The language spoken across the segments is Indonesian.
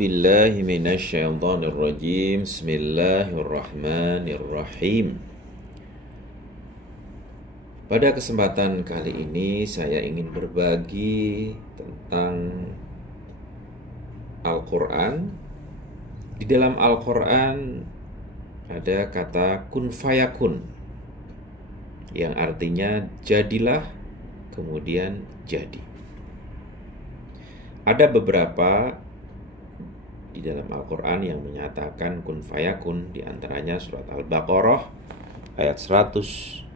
billahi minasyaitonir rajim. Bismillahirrahmanirrahim. Pada kesempatan kali ini saya ingin berbagi tentang Al-Qur'an. Di dalam Al-Qur'an ada kata kun fayakun yang artinya jadilah, kemudian jadi. Ada beberapa di dalam Al-Quran yang menyatakan kun fayakun, di antaranya surat Al-Baqarah ayat 117,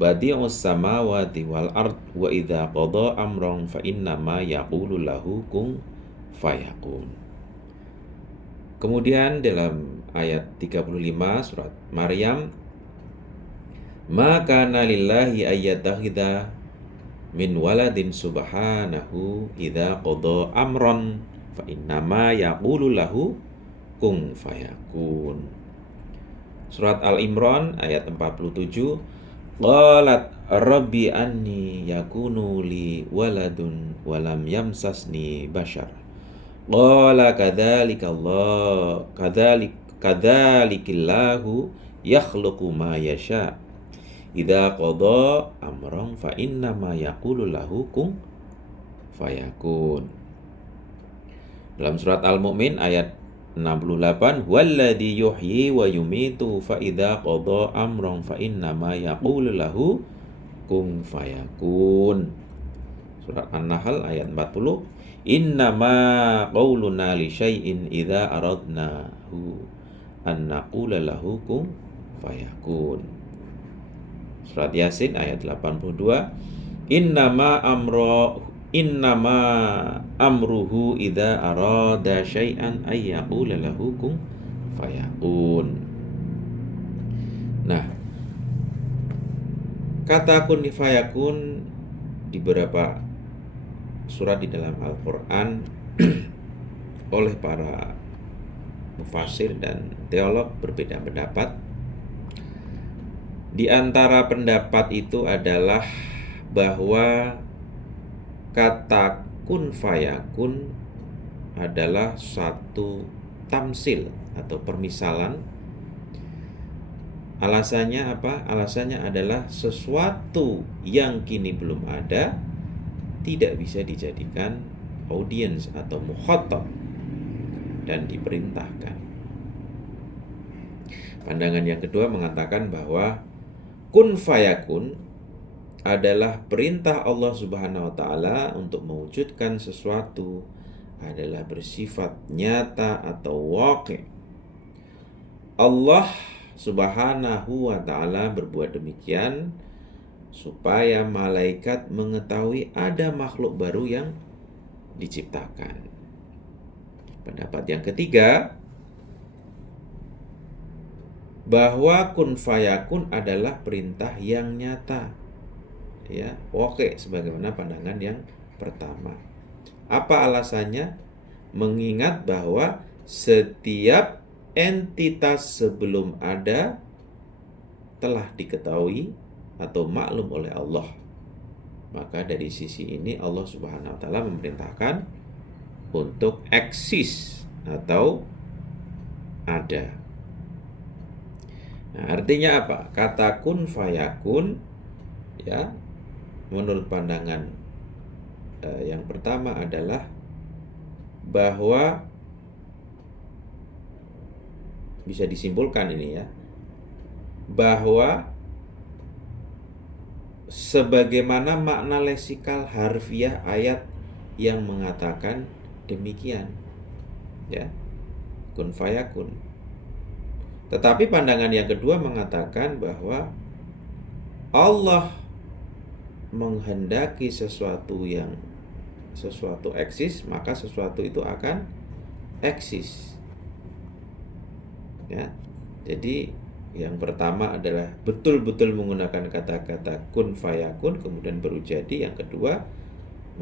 Badi'us samawati wal ard wa idza qada amran fa innama yaqulu lahu kun fayakun. Kemudian dalam ayat 35 surat Maryam, ma kana lillahi ayyattakhidha min waladin subhanahu idza qada amran fa innama yaqulu lahu kun fayakun. Surat Al-Imran ayat 47, qalat rabbi anni yakunu li waladun walam yamsasni bashar qala kadzalikillahu yakhluqu ma yasha idza qada amran fa innama yaqulu lahu kun fayakun. Dalam surat Al-Mu'min ayat 68, walladzi yuhyi wa yumitu fa idza qada amran fa innama yaqulu lahu kun fayakun. Surat An-Nahl ayat 40, innama qauluna li syai'in idza aradnahu an naqula lahu kun fayakun. Surat Yasin ayat 82, innama amruhu idza arada syai'an ay yaqula lahu kun fayakun. Nah, kata kun fayakun di beberapa surat di dalam Al-Qur'an oleh para mufasir dan teolog berbeda pendapat. Di antara pendapat itu adalah bahwa kata kun fayakun adalah satu tamsil atau permisalan. Alasannya apa? Alasannya adalah sesuatu yang kini belum ada tidak bisa dijadikan audiens atau mukhatab dan diperintahkan. Pandangan yang kedua mengatakan bahwa kun fayakun adalah perintah Allah Subhanahu wa taala untuk mewujudkan sesuatu, adalah bersifat nyata atau waqi'. Allah Subhanahu wa taala berbuat demikian supaya malaikat mengetahui ada makhluk baru yang diciptakan. Pendapat yang ketiga, bahwa kun fayakun adalah perintah yang nyata, ya, oke, sebagaimana pandangan yang pertama. Apa alasannya? Mengingat bahwa setiap entitas sebelum ada telah diketahui atau maklum oleh Allah. Maka dari sisi ini Allah Subhanahu wa taala memerintahkan untuk eksis atau ada. Nah, artinya apa? Kata kun fayakun, ya, menurut pandangan yang pertama adalah bahwa bisa disimpulkan ini, ya, bahwa sebagaimana makna leksikal harfiah ayat yang mengatakan demikian, ya, kun fayakun. Tetapi pandangan yang kedua mengatakan bahwa Allah menghendaki sesuatu eksis, maka sesuatu itu akan eksis. Ya. Jadi yang pertama adalah betul-betul menggunakan kata-kata kun fayakun kemudian baru jadi. Yang kedua,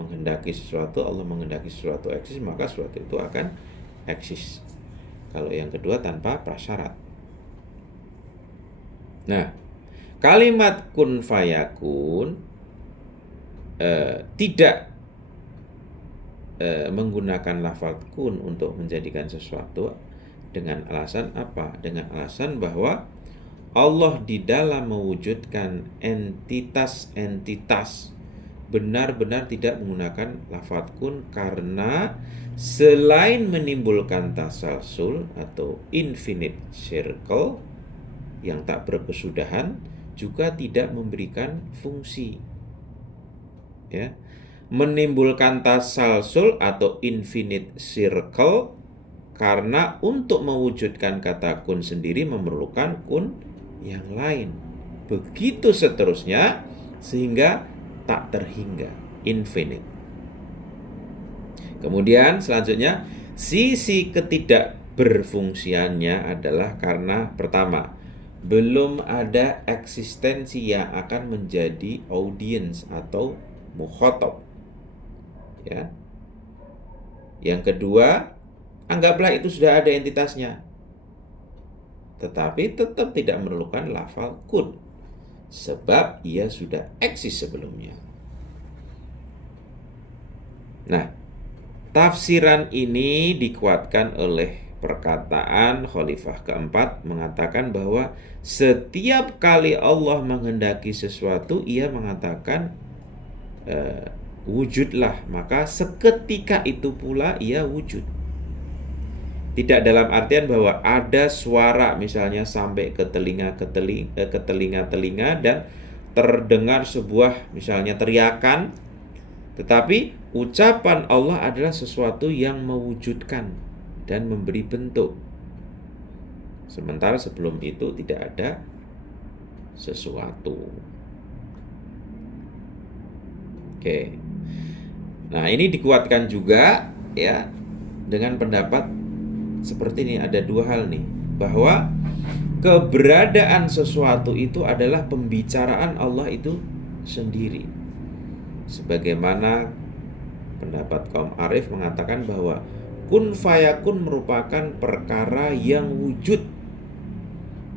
menghendaki sesuatu, Allah menghendaki sesuatu eksis, maka sesuatu itu akan eksis. Kalau yang kedua tanpa prasyarat. Nah, kalimat kun fayakun tidak menggunakan lafaz kun untuk menjadikan sesuatu dengan alasan apa? Dengan alasan bahwa Allah di dalam mewujudkan entitas-entitas benar-benar tidak menggunakan lafaz kun, karena selain menimbulkan tasalsul atau infinite circle yang tak berkesudahan, juga tidak memberikan fungsi. Ya. Menimbulkan tasalsul atau infinite circle karena untuk mewujudkan kata kun sendiri memerlukan kun yang lain. Begitu seterusnya sehingga tak terhingga, infinite. Kemudian selanjutnya, sisi ketidakberfungsiannya adalah karena pertama, belum ada eksistensi yang akan menjadi audience atau mukhatab. Ya. Yang kedua, anggaplah itu sudah ada entitasnya, tetapi tetap tidak memerlukan lafal kun, sebab ia sudah eksis sebelumnya. Nah, tafsiran ini dikuatkan oleh perkataan Khalifah keempat, mengatakan bahwa setiap kali Allah menghendaki sesuatu, ia mengatakan wujudlah, maka seketika itu pula ia wujud. Tidak dalam artian bahwa ada suara misalnya sampai ke telinga dan terdengar sebuah misalnya teriakan, tetapi ucapan Allah adalah sesuatu yang mewujudkan dan memberi bentuk. Sementara sebelum itu tidak ada sesuatu. Oke. Nah, ini dikuatkan juga ya dengan pendapat seperti ini. Ada dua hal nih, bahwa keberadaan sesuatu itu adalah pembicaraan Allah itu sendiri. Sebagaimana pendapat kaum arif mengatakan bahwa kun fayakun merupakan perkara yang wujud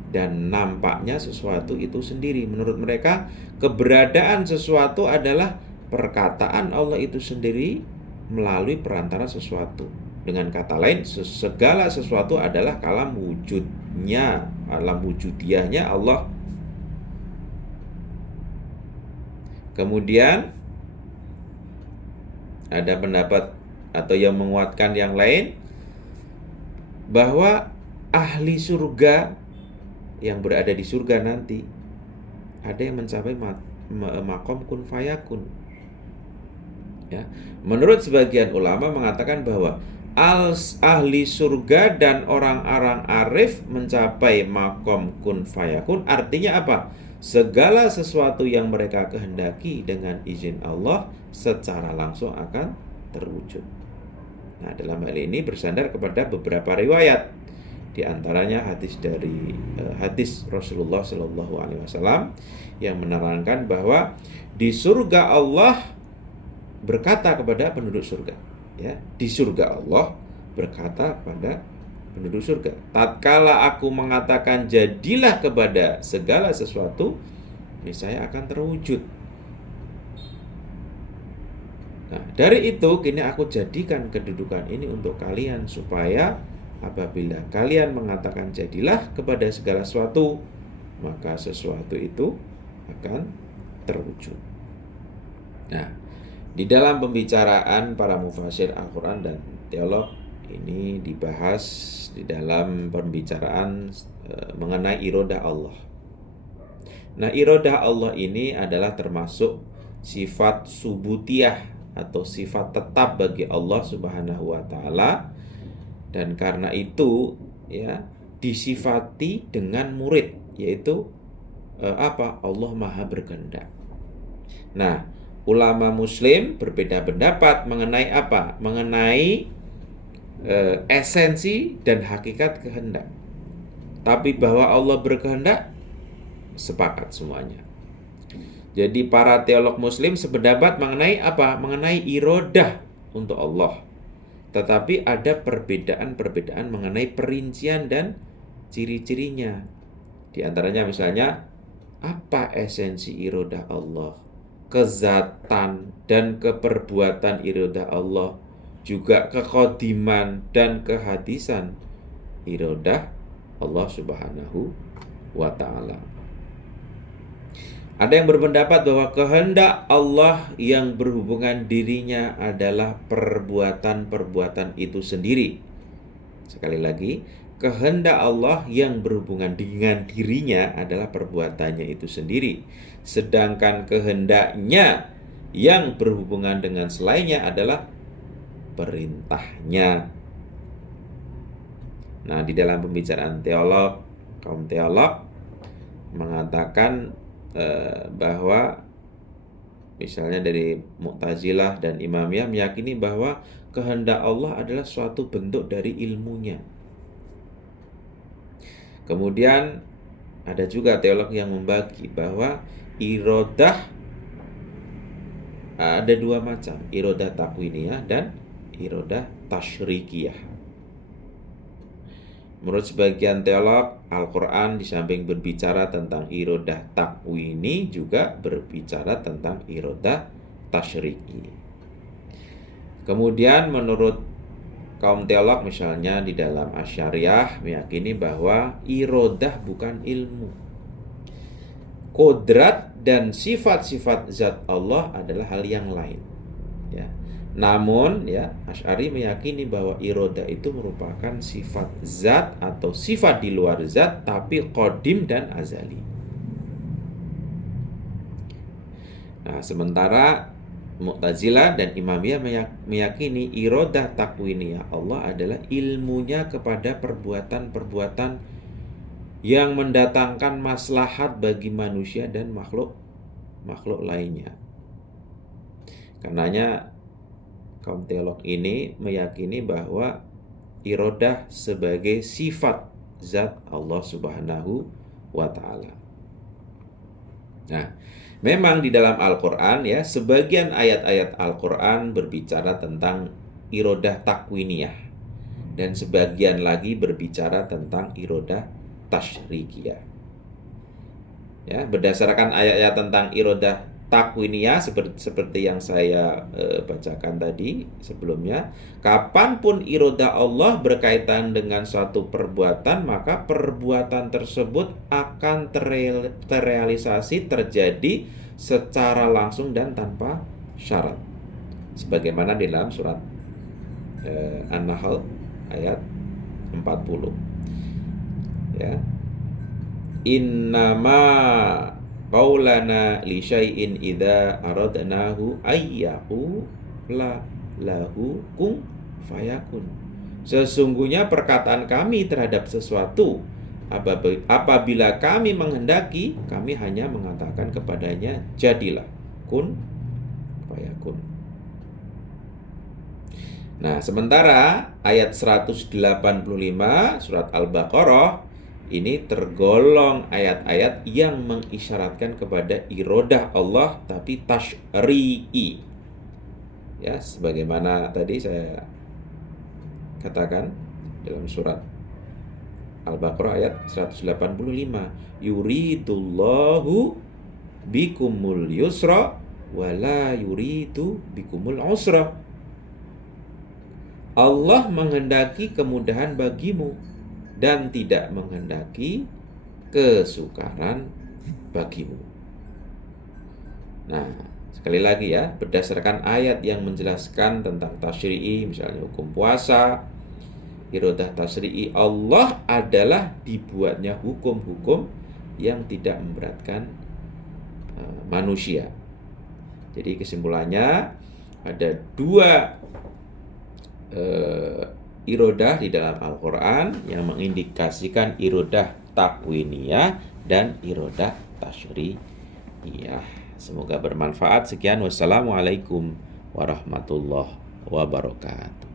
dan nampaknya sesuatu itu sendiri. Menurut mereka, keberadaan sesuatu adalah perkataan Allah itu sendiri melalui perantara sesuatu. Dengan kata lain, segala sesuatu adalah kalam wujudnya, alam wujudiahnya Allah. Kemudian ada pendapat atau yang menguatkan yang lain, bahwa ahli surga yang berada di surga nanti ada yang mencapai makom kun fayakun. Ya. Menurut sebagian ulama mengatakan bahwa ahli surga dan orang-orang arif mencapai makom kun fayakun, artinya apa? Segala sesuatu yang mereka kehendaki dengan izin Allah secara langsung akan terwujud. Nah, dalam hal ini bersandar kepada beberapa riwayat, di antaranya hadis dari hadis Rasulullah Shallallahu Alaihi Wasallam yang menerangkan bahwa di surga Allah berkata kepada penduduk surga, ya, di surga Allah berkata pada penduduk surga, tatkala aku mengatakan jadilah kepada segala sesuatu, niscaya akan terwujud. Nah, dari itu kini aku jadikan kedudukan ini untuk kalian, supaya apabila kalian mengatakan jadilah kepada segala sesuatu, maka sesuatu itu akan terwujud. Nah, di dalam pembicaraan para mufasir Al-Quran dan teolog ini dibahas di dalam pembicaraan mengenai irodah Allah. Nah, irodah Allah ini adalah termasuk sifat subutiyah atau sifat tetap bagi Allah Subhanahu wa Ta'ala, dan karena itu ya disifati dengan murid, yaitu apa? Allah Maha berkehendak. Nah, ulama muslim berbeda pendapat mengenai apa? Mengenai esensi dan hakikat kehendak. Tapi bahwa Allah berkehendak, sepakat semuanya. Jadi para teolog muslim sependapat mengenai apa? Mengenai irodah untuk Allah. Tetapi ada perbedaan-perbedaan mengenai perincian dan ciri-cirinya. Di antaranya misalnya, apa esensi irodah Allah? Kezatan dan keperbuatan irodah Allah, juga kekodiman dan kehadisan irodah Allah Subhanahu wa ta'ala. Ada yang berpendapat bahwa kehendak Allah yang berhubungan dirinya adalah perbuatan-perbuatan itu sendiri. Sekali lagi, kehendak Allah yang berhubungan dengan dirinya adalah perbuatannya itu sendiri. Sedangkan kehendaknya yang berhubungan dengan selainnya adalah perintahnya. Nah, di dalam pembicaraan teolog, kaum teolog mengatakan bahwa misalnya dari Mu'tazilah dan Imamiyah meyakini bahwa kehendak Allah adalah suatu bentuk dari ilmunya. Kemudian ada juga teolog yang membagi bahwa irodah ada dua macam, irodah takwiniyah dan irodah tasyrikiyah. Menurut sebagian teolog, Al-Quran di samping berbicara tentang irodah takwini juga berbicara tentang irodah tasyriki. Kemudian menurut kaum teolog misalnya di dalam Asy'ariyah meyakini bahwa irodah bukan ilmu. Kodrat dan sifat-sifat zat Allah adalah hal yang lain. Ya. Namun ya, Asy'ari meyakini bahwa irodah itu merupakan sifat zat atau sifat di luar zat tapi qadim dan azali. Nah, sementara Mu'tazilah dan Imamiyah meyakini irodah takwiniyah Allah adalah ilmunya kepada perbuatan-perbuatan yang mendatangkan maslahat bagi manusia dan makhluk lainnya. Karenanya kaum teolog ini meyakini bahwa irodah sebagai sifat zat Allah Subhanahu wa ta'ala. Nah, memang di dalam Al-Quran ya, sebagian ayat-ayat Al-Quran berbicara tentang irodah takwiniyah dan sebagian lagi berbicara tentang irodah tasyrikiyah. Ya, berdasarkan ayat-ayat tentang irodah takwiniyah seperti yang saya bacakan tadi sebelumnya, kapanpun irodah Allah berkaitan dengan suatu perbuatan, maka perbuatan tersebut akan terrealisasi, terjadi secara langsung dan tanpa syarat, sebagaimana di dalam surat An-Nahl ayat 40. Ya, innama qaulana li syai'in idza aradnahu ayyahu la lahu kun fayakun. Sesungguhnya perkataan kami terhadap sesuatu apabila kami menghendaki, kami hanya mengatakan kepadanya jadilah, kun fayakun. Nah, sementara ayat 185 surat Al-Baqarah ini tergolong ayat-ayat yang mengisyaratkan kepada irodah Allah tapi tasyri'i. Ya, sebagaimana tadi saya katakan dalam surat Al-Baqarah ayat 185, yuridullahu bikumul yusra wala yuridu bikumul usra. Allah menghendaki kemudahan bagimu dan tidak menghendaki kesukaran bagimu. Nah, sekali lagi ya, berdasarkan ayat yang menjelaskan tentang tasyri'i, misalnya hukum puasa, irodah tasyri'i, Allah adalah dibuatnya hukum-hukum yang tidak memberatkan manusia. Jadi kesimpulannya ada dua irodah di dalam Al-Quran yang mengindikasikan irodah takwiniyah dan irodah tasyriyah. Semoga bermanfaat. Sekian, wassalamualaikum warahmatullahi wabarakatuh.